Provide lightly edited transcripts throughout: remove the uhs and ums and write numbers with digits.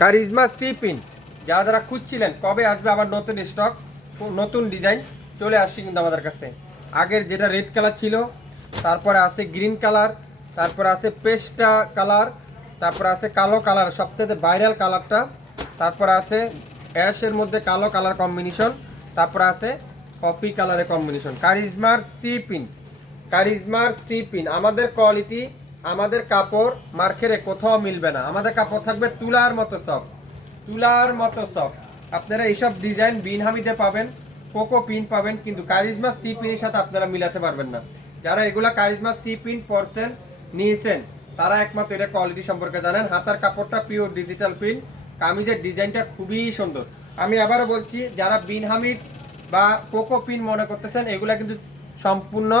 Charisma C pin, যারা যারা খুঁজছিলেন কবে আসবে আবার নতুন স্টক, নতুন ডিজাইন চলে আসছে কিন্তু আমাদের কাছে। আগের যেটা রেড কালার ছিল, তারপরে আছে গ্রিন কালার, তারপরে আছে পেস্টা কালার, তারপরে আছে কালো কালার, সবথেকে ভাইরাল কালারটা, তারপরে আছে অ্যাশের মধ্যে কালো কালার কম্বিনেশন, তারপরে আছে কফি কালারের কম্বিনেশন। কারিজমার সি পিন, কারিজমার সি পিন, আমাদের কোয়ালিটি, আমাদের কাপড় মার্কেটে কোথাও মিলবে না। আমাদের কাপড় থাকবে তুলার মতো সফট, তুলার মতো সফট। আপনারা এইসব ডিজাইন বিনহামিতে পাবেন, কোকো পিন পাবেন, কিন্তু কারিজমা সি পিনের সাথে আপনারা মিলাতে পারবেন না। যারা এগুলা কারিজমা সি পিন পরছেন, নিয়েছেন, তারা একমাত্র এটা কোয়ালিটি সম্পর্কে জানেন। হাতার কাপড়টা পিওর ডিজিটাল প্রিন্ট, কামিজের ডিজাইনটা খুবই সুন্দর। আমি আবারও বলছি, যারা বিনহামিদ বা কোকো পিন মনে করতেছেন, এগুলা কিন্তু সম্পূর্ণ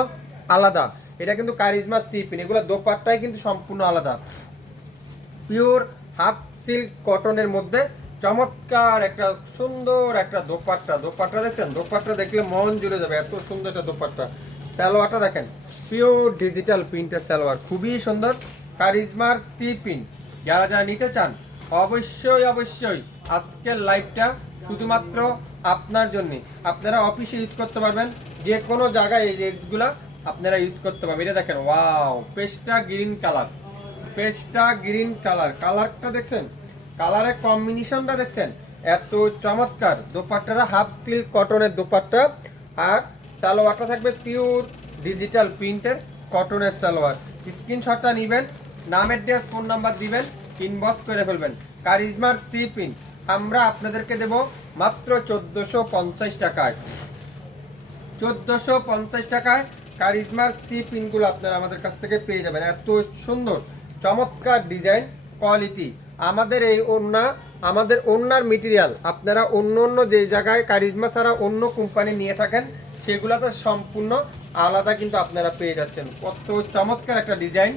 আলাদা। এটা কিন্তু কারিজমা সি পিন, এগুলো দোপাট্টাই কিন্তু সম্পূর্ণ আলাদা। পিওর হাফ সিল্ক কটনের মধ্যে চমৎকার একটা সুন্দর একটা দোপাট্টা। দোপাট্টা দেখছেন? দোপাট্টা দেখলে মন জুড়ে যাবে, এত সুন্দর একটা দোপাট্টা। সালোয়ারটা দেখেন, পিওর ডিজিটাল প্রিন্টের সালোয়ার, খুবই সুন্দর। কারিজমার সি পিন যারা যারা নিতে চান, অবশ্যই অবশ্যই আজকের লাইভটা শুধুমাত্র আপনার জন্য। আপনারা অফিসে ইউজ করতে পারবেন, যে কোনো জায়গায় এই রেটসগুলা আপনারা ইউজ করতে পারবেন। এটা দেখেন, ওয়াও, পেস্টা গ্রিন কালার, পেস্টা গ্রিন কালার, কালারটা দেখছেন? কালারের কম্বিনেশনটা দেখছেন? এত চমৎকার। দোপাট্টাটা হাফ সিল্ক কটনের দোপাট্টা, আর সালোয়ারটা থাকবে পিওর ডিজিটাল প্রিন্টের কটনের সালোয়ার। স্ক্রিনশটটা নেবেন, নাম অ্যাড্রেস ফোন নাম্বার দিবেন, ইনবক্স করে ফেলবেন। কারিজমার সি পিন আমরা আপনাদেরকে দেব মাত্র 1450 টাকায়। 1450 টাকায় কারিজমার সি পিনগুলো আপনারা আমাদের কাছ থেকে পেয়ে যাবেন। এত সুন্দর চমৎকার ডিজাইন, কোয়ালিটি। আমাদের এই ওড়না, আমাদের ওড়নার মেটেরিয়াল আপনারা অন্য অন্য যে জায়গায় কারিজমা ছাড়া অন্য কোম্পানি নিয়ে থাকেন, সেগুলোতে সম্পূর্ণ আলাদা কিন্তু আপনারা পেয়ে যাচ্ছেন। কত চমৎকার একটা ডিজাইন,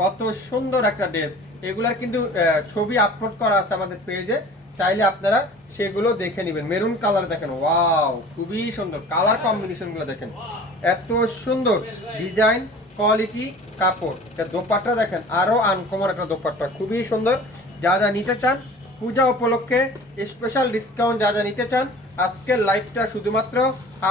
কত সুন্দর একটা ড্রেস। এগুলার কিন্তু ছবি আপলোড করা আছে আমাদের পেজে, চাইলে আপনারা সেগুলো দেখে নেবেন। মেরুন কালার দেখেন, ওয়াও, খুবই সুন্দর কালার কম্বিনেশনগুলো দেখেন, এত সুন্দর ডিজাইন, কোয়ালিটি, কাপড়। দোপাট্টা দেখেন, আরও আনকমন একটা দোপাট্টা, খুবই সুন্দর। যা যা নিতে চান, পূজা উপলক্ষে স্পেশাল ডিসকাউন্ট যা যা নিতে চান, আজকের লাইভটা শুধুমাত্র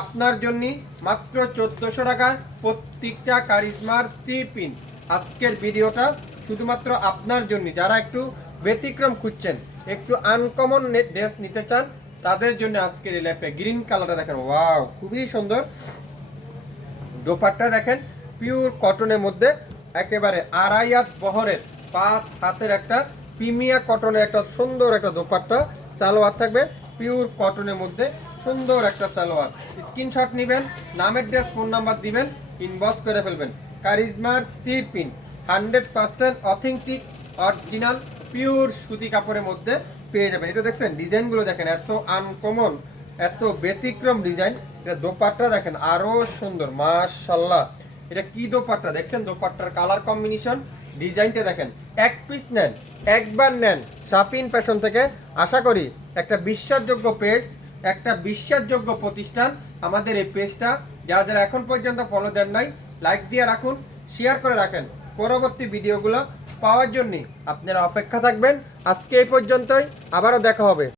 আপনার জন্য, মাত্র 1400 টাকা প্রত্যেকটা কারিজমার সি পিন। আজকের ভিডিওটা শুধুমাত্র আপনার জন্য, যারা একটু ব্যতিক্রম খুঁজছেন, একটু আনকমন ড্রেস নিতে চান, তাদের জন্য আজকের এই লাইফে। গ্রিন কালারটা দেখেন, ওয়াও, খুবই সুন্দর। দোপাট্টা দেখেন, পিওর কটনের মধ্যে একেবারে আড়াই হাত বহরের 5 হাতের একটা প্রিমিয়ার কটনের একটা সুন্দর একটা দোপাট্টা। সালোয়ার থাকবে পিওর কটনের মধ্যে, সুন্দর একটা সালোয়ার। স্ক্রিনশট নেবেন, নাম অ্যাড্রেস ফোন নাম্বার দিবেন, ইনবক্স করে ফেলবেন। কারিজমার C pin 100% authentic original pure সুতি কাপড়ের মধ্যে পেয়ে যাবেন। এটা দেখছেন? ডিজাইনগুলো দেখেন, এত আনকমন, এত ব্যতিক্রম ডিজাইন। এটা দোপাট্টা দেখেন, আরো সুন্দর, মাশাআল্লাহ। এটা কি দোপাট্টা দেখছেন? দোপাট্টার কালার কম্বিনেশন, ডিজাইনটা দেখেন। এক পিস নেন, একবার নেন শাপিন ফ্যাশন থেকে। আশা করি একটা বিশ্বাসযোগ্য পেজ, একটা বিশ্বাসযোগ্য প্রতিষ্ঠান আমাদের এই পেজটা। যারা যারা এখন পর্যন্ত ফলো দেন নাই, লাইক দিয়ে রাখুন, শেয়ার করে রাখেন। পরবর্তী ভিডিওগুলো পাওয়ার জন্য আপনারা অপেক্ষা থাকবেন। আজকে এই পর্যন্তই, আবারও দেখা হবে।